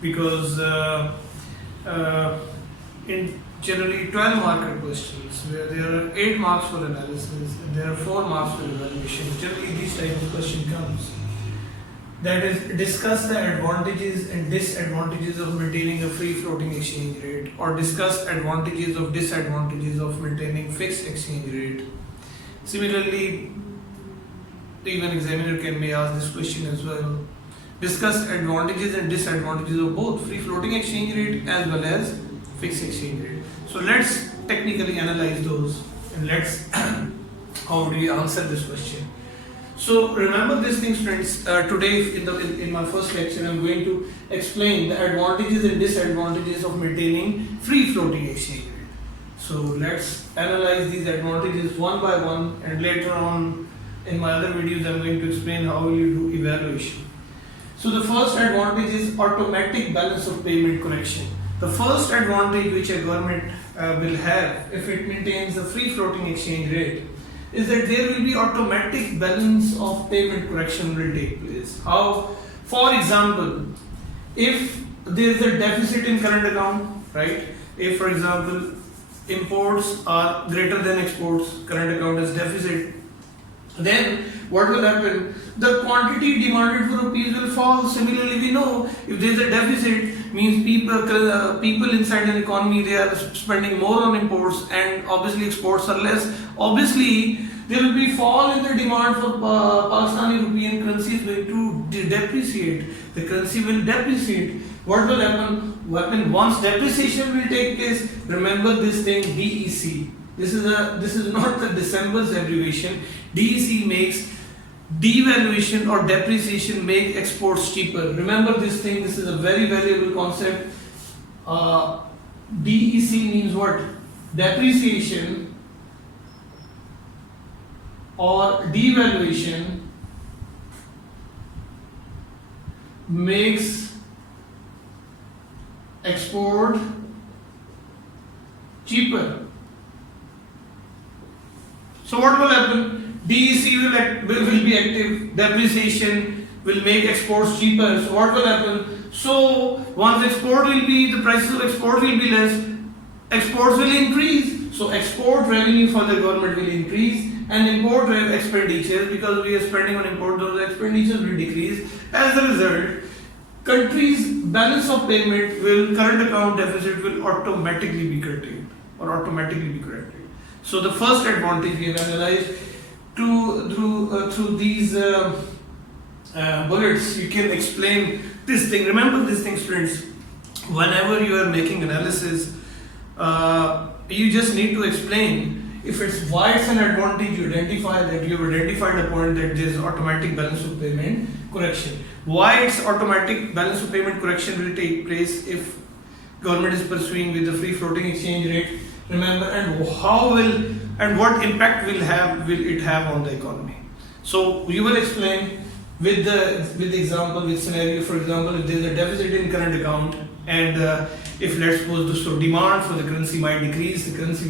because in generally 12 market questions where there are 8 marks for analysis and there are 4 marks for evaluation, generally this type of question comes. That is, discuss the advantages and disadvantages of maintaining a free floating exchange rate, or discuss advantages or disadvantages of maintaining fixed exchange rate. Similarly, even examiner may ask this question as well. Discuss advantages and disadvantages of both free floating exchange rate as well as fixed exchange rate. So let's technically analyze those and let's how do we answer this question. So remember these things, friends. Today in my first lecture I'm going to explain the advantages and disadvantages of maintaining free floating exchange rate. So let's analyze these advantages one by one, and later on in my other videos I'm going to explain how you do evaluation. So the first advantage is automatic balance of payment correction. The first advantage which a government will have if it maintains a free floating exchange rate is that there will be automatic balance of payment correction will take place. How? For example, if there is a deficit in current account, right? If for example imports are greater than exports, current account is deficit, then what will happen? The quantity demanded for rupees will fall. Similarly, we know if there is a deficit, means people inside an economy, they are spending more on imports, and obviously exports are less. Obviously, there will be fall in the demand for Pakistani rupee, and currency is going to depreciate. The currency will depreciate. What will happen? Once depreciation will take place, remember this thing, DEC. This is not the December's abbreviation. DEC makes devaluation or depreciation make exports cheaper. Remember this thing. This is a very valuable concept. DEC means what? Depreciation or devaluation makes export cheaper. So what will happen? DEC will be active, depreciation will make exports cheaper. So what will happen? So once export will be, the prices of export will be less, exports will increase. So export revenue for the government will increase, and import expenditures, because we are spending on import, those expenditures will decrease. As a result, country's balance of payment current account deficit will automatically be curtailed or automatically be corrected. So the first advantage we have analyzed through these bullets, you can explain this thing. Remember these things, friends. Whenever you are making analysis, you just need to explain. If it's why it's an advantage, you identify that you have identified a point that there is automatic balance of payment correction. Why it's automatic balance of payment correction will take place if government is pursuing with the free floating exchange rate. Remember, and what impact will it have on the economy? So you will explain with the example, with scenario. For example, if there is a deficit in current account, and if let's suppose so demand for the currency might decrease, the currency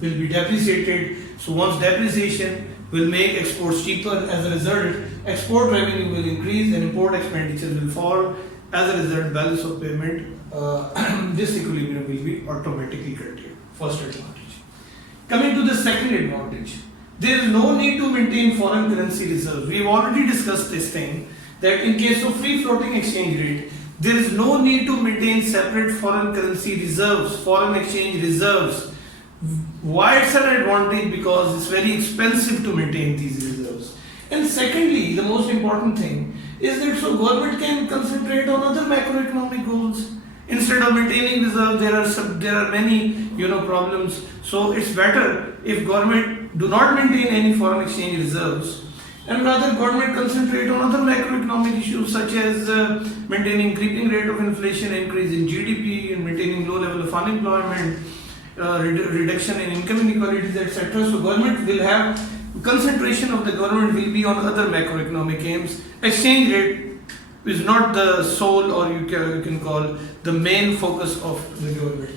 will be depreciated. So once depreciation will make exports cheaper, as a result, export revenue will increase and import expenditures will fall. As a result, balance of payment, this equilibrium will be automatically curtailed. First advantage. Coming to the second advantage, there is no need to maintain foreign currency reserves. We have already discussed this thing, that in case of free floating exchange rate, there is no need to maintain separate foreign currency reserves, foreign exchange reserves. Why it's an advantage? Because it's very expensive to maintain these reserves. And secondly, the most important thing is that so government can concentrate on other macroeconomic goals. Instead of maintaining reserves, there are many problems. So it's better if government do not maintain any foreign exchange reserves, and rather government concentrate on other macroeconomic issues such as maintaining creeping rate of inflation, increase in GDP, and maintaining low level of unemployment, reduction in income inequalities, etc. So government will have concentration of the government will be on other macroeconomic aims. Exchange rate is not the sole, or you can call the main focus of the government.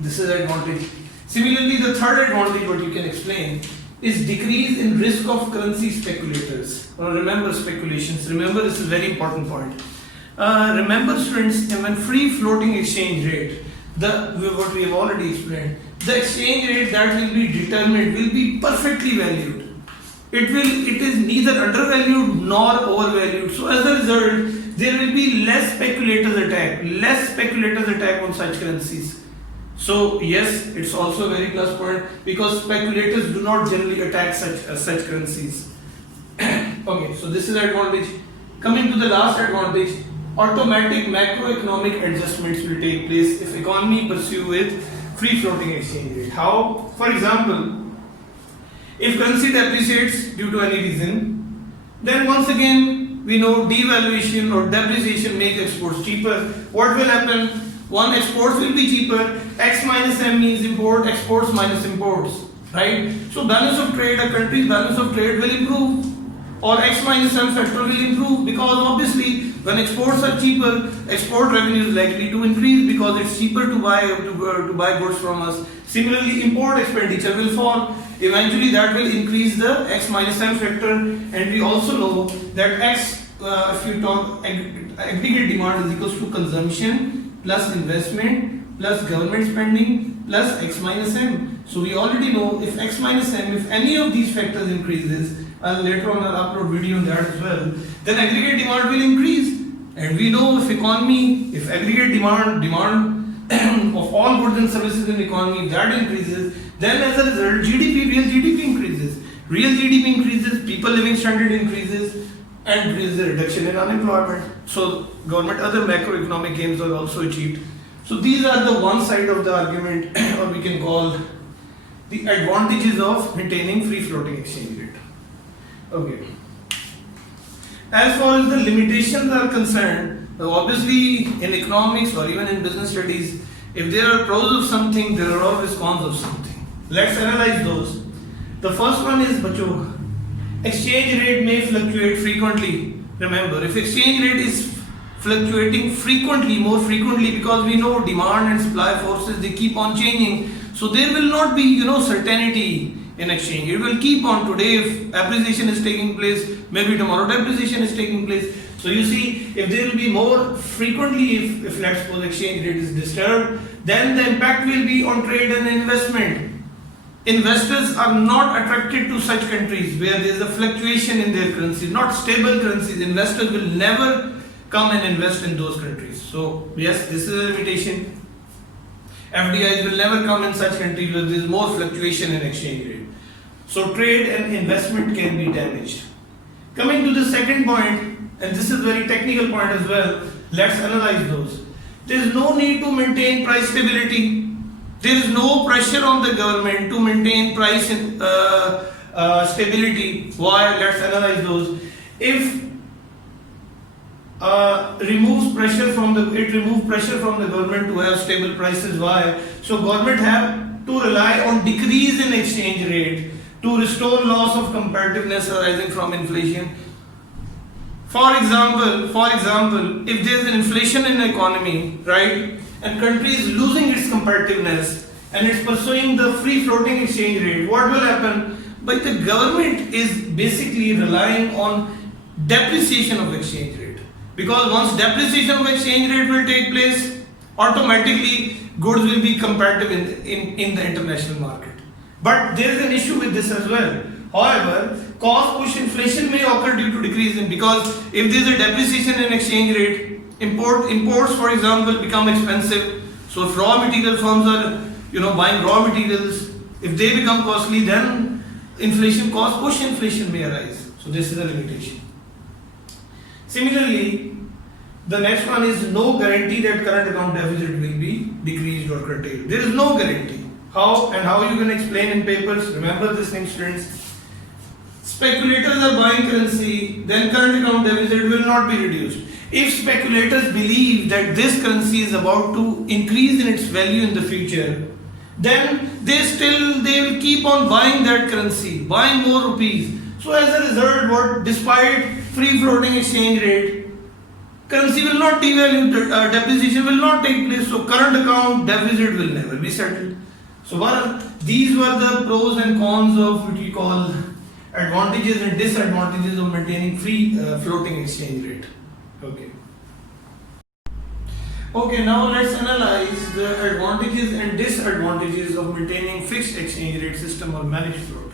This is advantage. Similarly, the third advantage what you can explain is decrease in risk of currency speculators. Remember speculations. Remember, this is a very important point. Remember students, when free floating exchange rate, what we have already explained, the exchange rate that will be determined will be perfectly valued. It is neither undervalued nor overvalued. So as a result, there will be less speculators attack on such currencies. So yes, it's also a very plus point because speculators do not generally attack such currencies. Okay, so this is advantage. Coming to the last advantage, automatic macroeconomic adjustments will take place if economy pursue with free floating exchange rate. How? For example, if currency depreciates due to any reason, then once again we know devaluation or depreciation makes exports cheaper. What will happen? One, exports will be cheaper. X minus M means import, exports minus imports, right? So balance of trade, a country's balance of trade will improve, or X minus M factor will improve, because obviously when exports are cheaper, export revenue is likely to increase because it's cheaper to buy goods from us. Similarly, import expenditure will fall. Eventually that will increase the X minus M factor, and we also know that X, if you talk aggregate demand is equals to consumption plus investment plus government spending plus X minus M. So we already know if X minus M, if any of these factors increases, later on I'll upload video on that as well, then aggregate demand will increase. And we know if aggregate demand of all goods and services in the economy, if that increases, then as a result real GDP increases. Real GDP increases, people living standard increases, and there is a reduction in unemployment. So government other macroeconomic gains are also achieved. So these are the one side of the argument, or we can call the advantages of maintaining free floating exchange rate. Okay. As far as the limitations are concerned, obviously in economics or even in business studies, if there are pros of something, there are always cons of something. Let's analyze those. The first one is exchange rate may fluctuate frequently. Remember, if exchange rate is fluctuating more frequently, because we know demand and supply forces, they keep on changing. So there will not be, certainty in exchange. It will keep on. Today if appreciation is taking place, maybe tomorrow depreciation is taking place. So you see, if there will be more frequently, if let's suppose exchange rate is disturbed, then the impact will be on trade and investment. Investors are not attracted to such countries where there is a fluctuation in their currency, not stable currencies. Investors will never come and invest in those countries. So yes, this is a limitation. FDIs will never come in such countries where there is more fluctuation in exchange rate. So trade and investment can be damaged. Coming to the second point, and this is very technical point as well, let's analyze those. There is no need to maintain price stability. There is no pressure on the government to maintain price stability. Why? Let's analyze those. If removes pressure from the government to have stable prices. Why? So government have to rely on decrease in exchange rate to restore loss of competitiveness arising from inflation. For example, if there is an inflation in the economy, right, and country is losing its competitiveness and it's pursuing the free floating exchange rate, what will happen? But the government is basically relying on depreciation of exchange rate, because once depreciation of exchange rate will take place, automatically goods will be competitive in the international market. But there is an issue with this as well. However, cost push inflation may occur due to decrease in, because if there is a depreciation in exchange rate, imports for example become expensive. So if raw material firms are buying raw materials, if they become costly, then cost push inflation may arise. So this is a limitation. Similarly, the next one is no guarantee that current account deficit will be decreased or curtailed. There is no guarantee. How you can explain in papers? Remember this thing, students. Speculators are buying currency, then current account deficit will not be reduced. If speculators believe that this currency is about to increase in its value in the future, then they will keep on buying that currency, buying more rupees. So as a result, despite free floating exchange rate, currency will not devalue, depreciation will not take place, so current account deficit will never be settled. So these were the pros and cons of what we call advantages and disadvantages of maintaining free floating exchange rate. Okay. Okay, now let's analyze the advantages and disadvantages of maintaining fixed exchange rate system or managed float.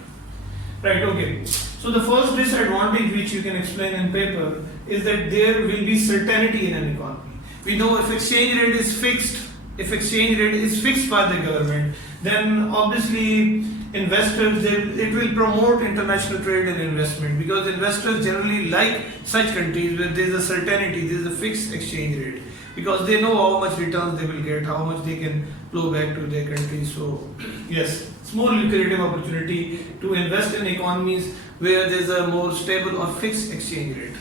Right, okay. So the first disadvantage which you can explain in paper is that there will be certainty in an economy. We know if exchange rate is fixed by the government, then obviously investors, it will promote international trade and investment, because investors generally like such countries where there is a certainty, there is a fixed exchange rate, because they know how much returns they will get, how much they can flow back to their country. So yes, it's more lucrative opportunity to invest in economies where there is a more stable or fixed exchange rate.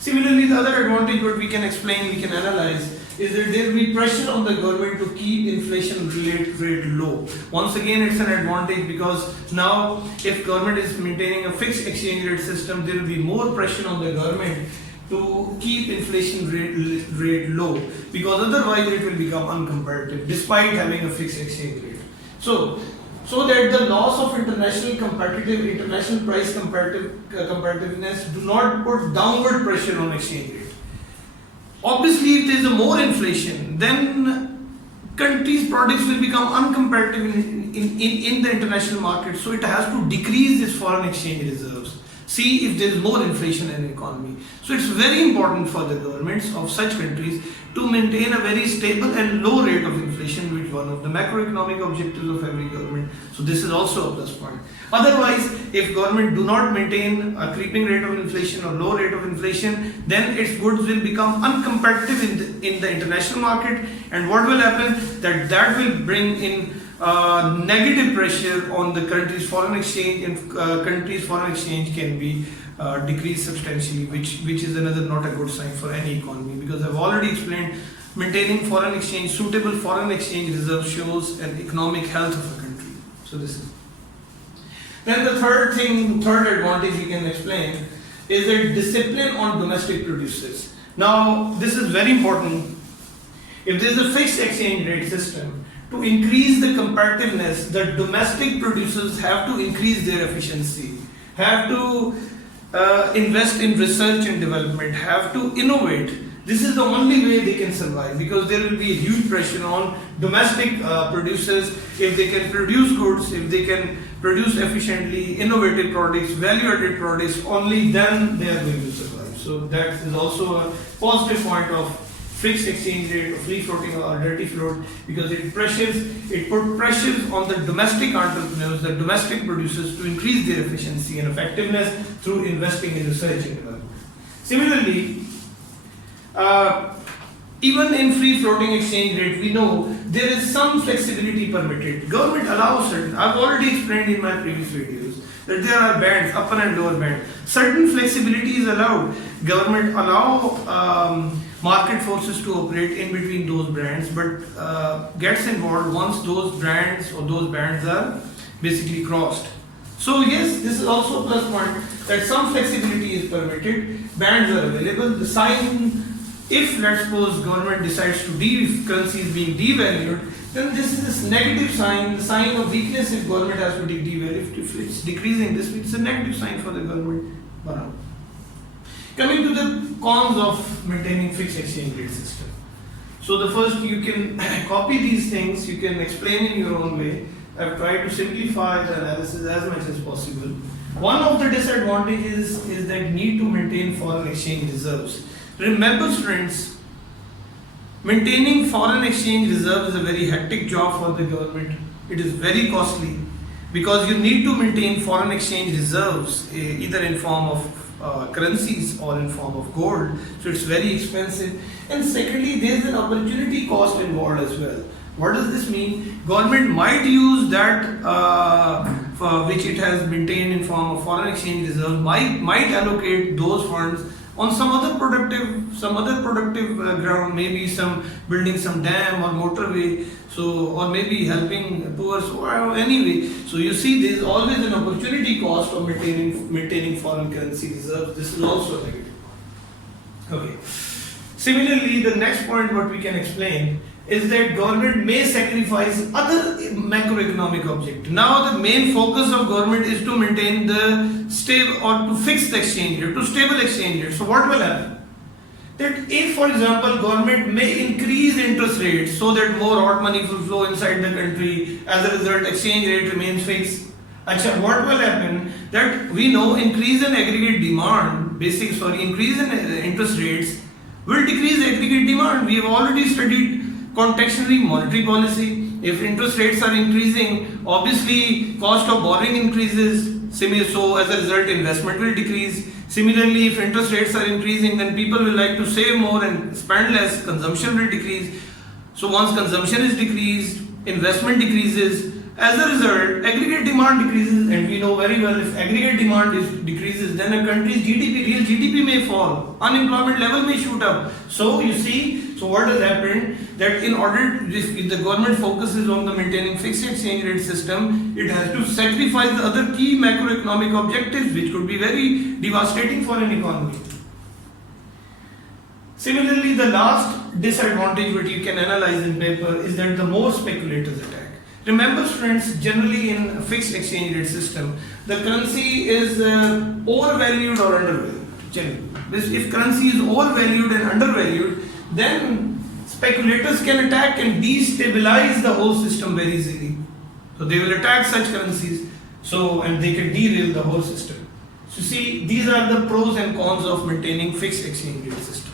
Similarly, the other advantage what we can explain, we can analyze, is that there will be pressure on the government to keep inflation rate low. Once again, it's an advantage, because now if government is maintaining a fixed exchange rate system, there will be more pressure on the government to keep inflation rate low, because otherwise it will become uncompetitive despite having a fixed exchange rate. So that the loss of international price competitiveness do not put downward pressure on exchange rate. Obviously, if there is a more inflation, then countries' products will become uncompetitive in the international market. So it has to decrease its foreign exchange reserves. See if there is more inflation in the economy. So it's very important for the governments of such countries to maintain a very stable and low rate of inflation, which is one of the macroeconomic objectives of every government. So this is also a plus point. Otherwise, if government do not maintain a creeping rate of inflation or low rate of inflation, then its goods will become uncompetitive in the international market. And what will happen? That will bring in negative pressure on the country's foreign exchange, and country's foreign exchange can be decreased substantially, which is another not a good sign for any economy, because I've already explained maintaining suitable foreign exchange reserve shows an economic health of a country. So this is. Then the third advantage we can explain is that discipline on domestic producers. Now this is very important. If there is a fixed exchange rate system, to increase the competitiveness, the domestic producers have to increase their efficiency, have to invest in research and development, have to innovate. This is the only way they can survive, because there will be a huge pressure on domestic producers. If they can produce goods, if they can produce efficiently, innovative products, value-added products, only then they are going to survive. So that is also a positive point of fixed exchange rate, or free floating or dirty float, because it put pressures on the domestic entrepreneurs, the domestic producers, to increase their efficiency and effectiveness through investing in research and development. Similarly, even in free floating exchange rate, we know there is some flexibility permitted. Government allows certain, I've already explained in my previous videos, that there are bands, upper and lower band. Certain flexibility is allowed. Government allow market forces to operate in between those brands, but gets involved once those brands or those bands are basically crossed. So yes, this is also a plus point, that some flexibility is permitted, bands are available. The sign, if let's suppose government decides to currency is being devalued, then this is this negative sign, the sign of weakness if government has to devalue. If it's decreasing, this means it's a negative sign for the government. Coming to the cons of maintaining fixed exchange rate system. So the first, you can copy these things, you can explain in your own way. I've tried to simplify the analysis as much as possible. One of the disadvantages is that need to maintain foreign exchange reserves. Remember students, maintaining foreign exchange reserve is a very hectic job for the government. It is very costly, because you need to maintain foreign exchange reserves either in form of currencies or in form of gold. So it's very expensive. And secondly, there is an opportunity cost involved as well. What does this mean? Government might use that for which it has maintained in form of foreign exchange reserve, might allocate those funds on some other productive ground, maybe building some dam or motorway, or maybe helping poor, or anyway. So you see, there is always an opportunity cost of maintaining foreign currency reserves. This is also negative. Okay. Similarly, the next point what we can explain is that government may sacrifice other macroeconomic objectives. Now the main focus of government is to maintain the stable or to fix the exchange rate, to stable exchange rate. So what will happen? that if, for example, government may increase interest rates so that more hot money will flow inside the country, as a result exchange rate remains fixed. Acha, what will happen? That we know increase in aggregate demand, increase in interest rates will decrease aggregate demand. We have already studied contextually monetary policy. If interest rates are increasing, obviously cost of borrowing increases. So as a result, investment will decrease. Similarly, if interest rates are increasing, then people will like to save more and spend less. Consumption will decrease. So once consumption is decreased, investment decreases. As a result, aggregate demand decreases, and we know very well if aggregate demand decreases, then a country's GDP, real GDP may fall, unemployment level may shoot up. So you see, so what has happened that in order, if the government focuses on the maintaining fixed exchange rate system, it has to sacrifice the other key macroeconomic objectives, which could be very devastating for an economy. Similarly, the last disadvantage which you can analyze in paper is that the more speculators attack. Remember friends, generally in a fixed exchange rate system, the currency is overvalued or undervalued. Generally, if currency is overvalued and undervalued, then speculators can attack and destabilize the whole system very easily. So they will attack such currencies, and they can derail the whole system. So see, these are the pros and cons of maintaining fixed exchange rate system.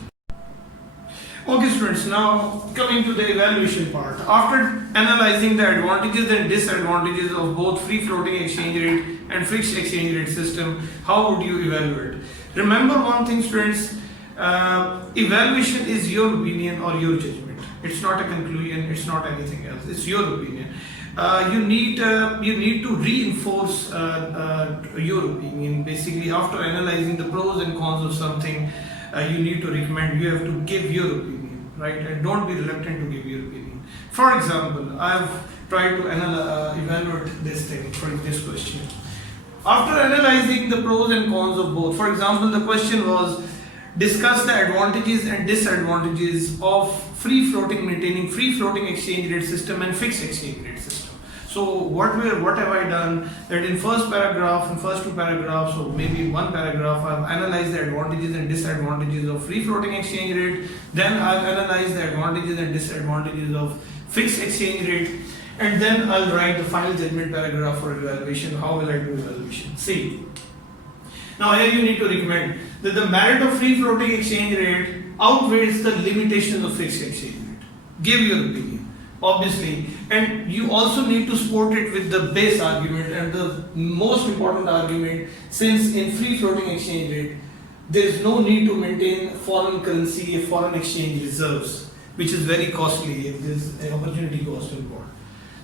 Okay students, now coming to the evaluation part. After analyzing the advantages and disadvantages of both free floating exchange rate and fixed exchange rate system, how would you evaluate? Remember one thing students, evaluation is your opinion or your judgment. It's not a conclusion, it's not anything else, it's your opinion. You need to reinforce your opinion. Basically, after analyzing the pros and cons of something, you need to recommend, you have to give your opinion, right? And don't be reluctant to give your opinion. For example, I've tried to evaluate this thing for this question. After analyzing the pros and cons of both, for example, the question was, discuss the advantages and disadvantages of maintaining free floating exchange rate system and fixed exchange rate system. So what have I done? That in first two paragraphs, or maybe one paragraph, I've analyzed the advantages and disadvantages of free floating exchange rate. Then I've analyzed the advantages and disadvantages of fixed exchange rate. And then I'll write the final judgment paragraph for evaluation. How will I do evaluation? See. Now here you need to recommend that the merit of free floating exchange rate outweighs the limitations of fixed exchange rate. Give your opinion, obviously, and you also need to support it with the base argument and the most important argument, since in free floating exchange rate there is no need to maintain foreign currency, foreign exchange reserves, which is very costly if there is an opportunity cost involved.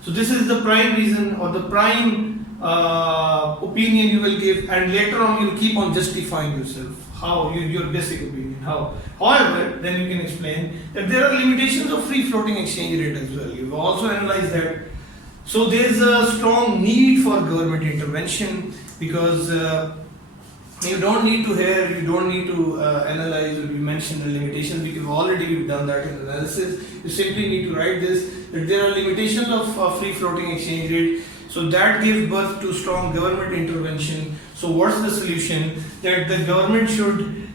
So this is the prime reason or the prime opinion you will give, and later on you will keep on justifying yourself, how your basic opinion, how. However, then you can explain that there are limitations of free floating exchange rate as well. You've also analyzed that. So there is a strong need for government intervention, because you don't need to analyze or you mention the limitations, because already we've done that in analysis. You simply need to write this, that there are limitations of free floating exchange rate. So that gives birth to strong government intervention. So what's the solution? That the government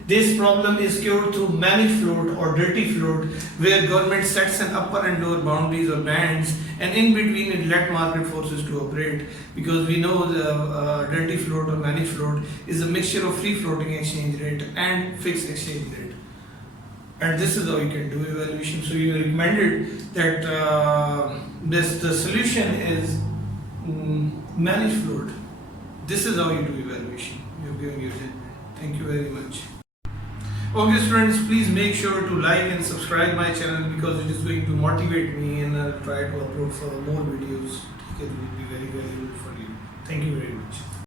this problem is cured through managed float or dirty float, where government sets an upper and lower boundaries or bands, and in between it let market forces to operate, because we know the dirty float or managed float is a mixture of free floating exchange rate and fixed exchange rate. And this is how you can do evaluation. So you recommended that the solution is managed float. This is how you do evaluation. You're giving your judgment. Thank you very much. Okay students, please make sure to like and subscribe my channel, because it is going to motivate me, and I'll try to upload for more videos. It will be very valuable for you. Thank you very much.